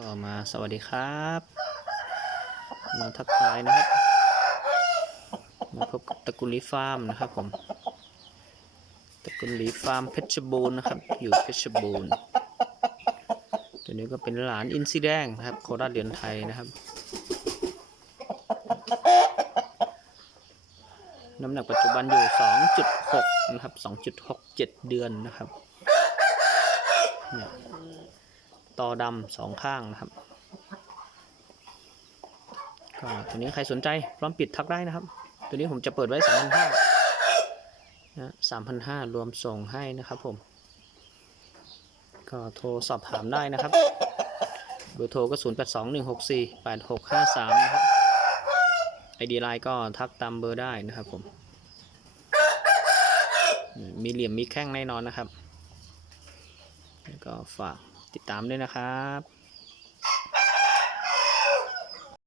ก็มาสวัสดีครับ มาทักทายนะครับ มาพบกับตะกุลีฟาร์มนะครับผม ตะกุลลีฟาร์มเพชรบูรณ์นะครับ อยู่เพชรบูรณ์ ตัวนี้ก็เป็นหลานอินซีแดงนะครับ โคราชเดือนไทยนะครับ น้ำหนักปัจจุบันอยู่ 2.6 นะครับ 2.67 เดือนนะครับเนี่ย ต่อดำสองข้างนะครับก็ตัวนี้ใครสนใจพร้อมปิดทักได้นะครับ ตัวนี้ผมจะเปิดไว้3,500นะ3,500รวมส่งให้นะครับผม ก็โทรสอบถามได้นะครับ เบอร์โทรก็0821648653นะครับไอดีไลน์ก็ทักตามเบอร์ได้นะครับผม มีเหลี่ยมมีแข้งแน่นอนนะครับ แล้วก็ฝาก ติดตามด้วยนะครับ